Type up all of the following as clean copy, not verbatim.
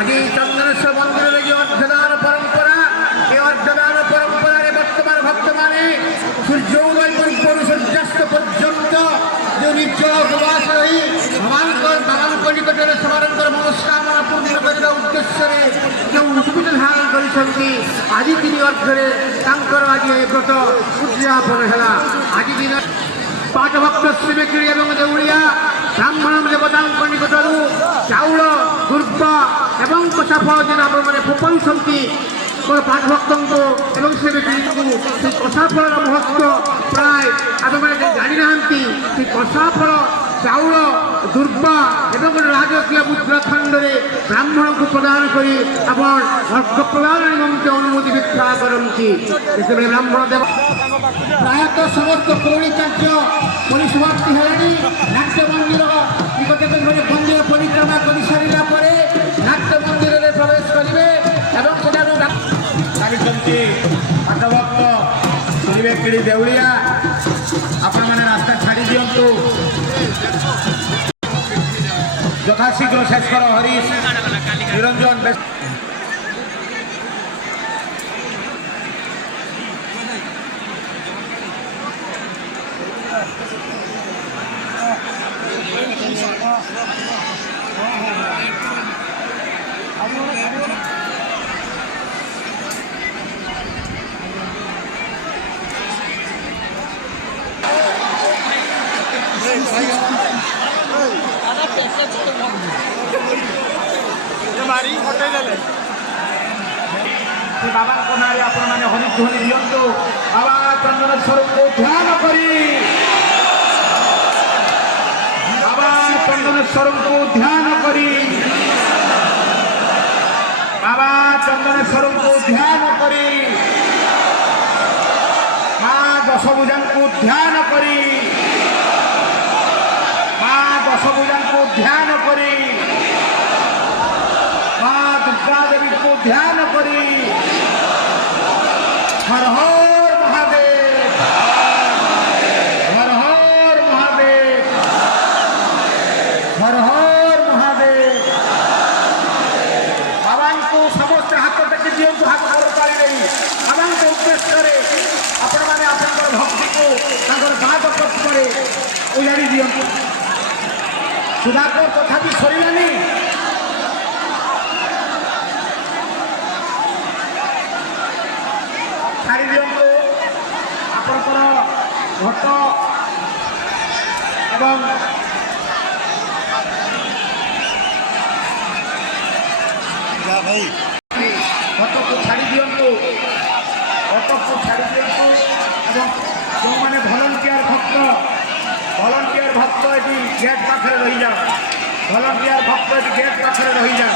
আজি চন্দনেশ্বর মন্দিরের যে অর্ধদান পরম্পরা, এই অর্ধদান পরম্পরার বর্তমান ভক্তমানে সূর্য উদয় পূর্ব সূর্যাস্ত পর্যন্ত যে নির্জল উপবাস রহি ভগবানଙ୍କ নিকটରେ ସେମାନଙ୍କର ମନସ୍କାମନା ପୂର୍ଣ୍ଣ କରିବା ଉଦ୍ଦେଶ୍ୟରେ ଯେଉଁ ଉଦ୍ଭିଦ ଧାରଣ କରିଛନ୍ତି, ଆଜି ତିନି ଅର୍ଥରେ ତାଙ୍କର ଆଜି ଏ ବ୍ରତ ଉଦ୍ଯାପନ ହେଲା। ଆଜି ଦିନ ପାଞ୍ଚ ଭକ୍ତ ଶ୍ରୀବିକ୍ରୀ ଏବଂ ଦେଉଳିଆ ବ୍ରାହ୍ମଣ ଦେବତାଙ୍କ ନିକଟରୁ ଚାଉଳ ଦୁର୍ବ ଏବଂ କଷା ଫଳ ଯେନ୍ ଆପଣମାନେ ଫୋପାଡୁଛନ୍ତି ପାଞ୍ଚ ଭକ୍ତଙ୍କୁ ଏବଂ ଶ୍ରୀବିକ୍ରୀଙ୍କୁ, ସେ କଷା ଫଳର ମହତ୍ଵ ପ୍ରାୟ ଆପଣମାନେ ଜାଣିନାହାନ୍ତି। ସେ କଷା ଫଳ ଚାଉଳ ଦୁର୍ବ ଏବଂ ରାଜକୀୟ ମୁଦ୍ରାଖଣ୍ଡରେ ବ୍ରାହ୍ମଣଙ୍କୁ ପ୍ରଦାନ କରି ଆପଣ ଅର୍ଘ ପ୍ରଦାନ ନିମନ୍ତେ ଅନୁମତି ଭିକ୍ଷା କରନ୍ତି। ଯେତେବେଳେ ବ୍ରାହ୍ମଣ ଦେବ ପ୍ରାୟତଃ ସମସ୍ତ କୌଣସି କାର୍ଯ୍ୟ ପରିସମାପ୍ତି ହେଲାଣି। ନାଟ୍ୟ ମନ୍ଦିର ନିକଟରେ ମନ୍ଦିର ପରିକ୍ରମା କରିସାରିଲା ପରେ ନାଟ୍ୟ ମନ୍ଦିରରେ ପ୍ରବେଶ କରିବେ ଏବଂ ସେଠାରୁ ଲାଗିଛନ୍ତି ପାଠଭକ୍ତ ଶ୍ରୀବିକ୍ରୀ ଦେଉଳିଆ। ଆପଣମାନେ ରାସ୍ତା ଛାଡ଼ି ଦିଅନ୍ତୁ, ଯଥାଶୀଘ୍ର ଶେଷ କର। ହରିଶ ନିରଞ୍ଜନ ବାବାଙ୍କ ନାଁରେ ଆପଣମାନେ ହରିଧ୍ୱନି ଦିଅନ୍ତୁ। ବାବା ଚନ୍ଦନେଶ୍ୱରଙ୍କୁ ଧ୍ୟାନ କରି, ବାବା ଚନ୍ଦନେଶ୍ୱରଙ୍କୁ ଧ୍ୟାନ କରି, ବାବା ଚନ୍ଦନେଶ୍ୱରଙ୍କୁ ଧ୍ୟାନ କରି, ମା ଦଶଭୁଜାଙ୍କୁ ଧ୍ୟାନ କରି, ମା ଦଶଭୁଜାଙ୍କୁ ଧ୍ୟାନ କରି, ମା ଦୁର୍ଗା ଦେବୀଙ୍କୁ ଧ୍ୟାନ କରି, हर हर महादेव, हर हर महादेव, हर हर महादेव। बाबा को समस्त हाथ टेकी दियंतु, हाथ पारि नहीं। बाबा उद्देश्य आपण मैंने आपंकर भक्ति को पाद पक्षे उजाड़ी दियंतु। सुधाकर कथा भी सरिलानी। छाड़ी दियंतु आपंकर घट एवं भाई घट को छाड़ी दियंतु, घट को छाड़ी दियंतु एवं जो माने भलंटियर भक्त ये गेट पाखे रही जा, भलंटियर भक्त ये गेट पाखे रही जा।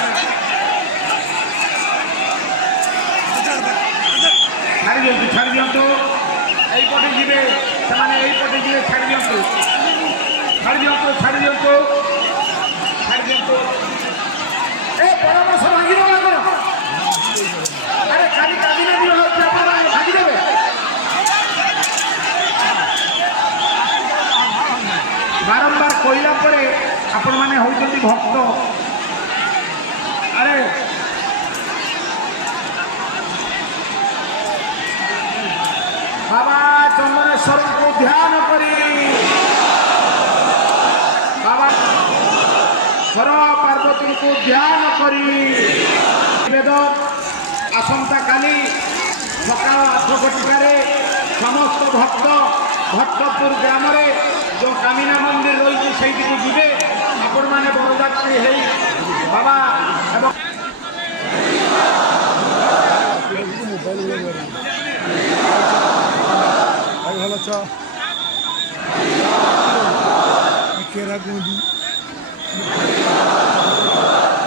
छाड़ी दियंतु এইপটে যাবে, সেমানে এইপটে যাবে। ছাড়ি দিয়ন্তু, ছাড়ি দিয়ন্তু, ছাড়ি দিয়ন্তু, ছাড়ি দিয়ন্তু। এ পরামর্শ ভাঙি দেবে না, আরে খালি কাবিনে দিলে হচ্ছে আপনারা ভাঙি দেবে। বারম্বার কইলা পরে আপন মানে হইଛନ୍ତି ভক্ত। আরে बाबा चंदनेश्वर को ध्यान करी, बाबा हर पार्वती को ध्यान करी निवेदन आसंता काली सकाल 8 घटिकार समस्त भक्त भट्टपुर ग्राम जो कामिना मंदिर रही से जीवे। आपण मैंने बरजात्री है बाबा ভালো আছো? কেরা গুঁদি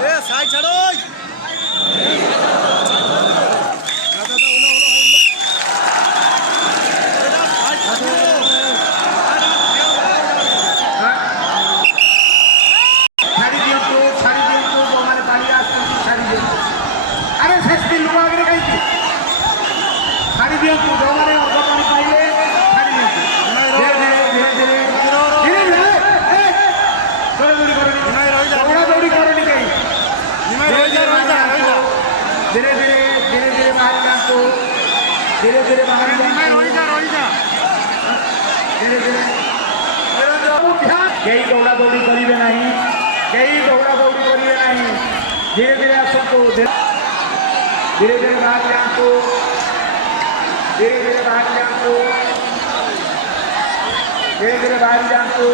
এ সাই ছাড়ো ছাড়ি দিয়ন্তু, ছাড়ি দিয়ন্তু, মানে পালি আসছেন ছাড়ি দিয়ন্তু। আরে শেষ দিন লোক আগে খাইছি, ছাড়ি দিয়ন্তু। মানে অল্প পানি পাইলে ছাড়ি দিয়ন্তু। ধীরে ধীরে ধীরে ধীরে ধীরে ধীরে দৌড়াদৌড়ি করে କେହି ଦୌଡ଼ାଦୌଡ଼ି କରିବେ ନାହିଁ, କେହି ଦୌଡ଼ାଦୌଡ଼ି କରିବେ ନାହିଁ। ଧୀରେ ଧୀରେ ଆସନ୍ତୁ, ଧୀରେ ଧୀରେ ବାହାରି ଯାଆନ୍ତୁ, ଧୀରେ ଧୀରେ ବାହାରି ଯାଆନ୍ତୁ, ଧୀରେ ଧୀରେ ବାହାରି ଯାଆନ୍ତୁ।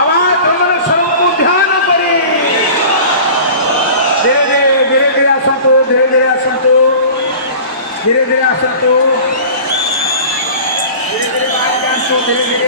ଆବାଜ ଆମର ସ୍ୱରକୁ ଧ୍ୟାନ କରି ଧୀରେ ଧୀରେ ଆସନ୍ତୁ, ଧୀରେ ଧୀରେ ଆସନ୍ତୁ, ଧୀରେ ଧୀରେ ଆସନ୍ତୁ, ଧୀରେ ଧୀରେ ବାହାରି ଯାଆନ୍ତୁ, ଧୀରେ ଧୀରେ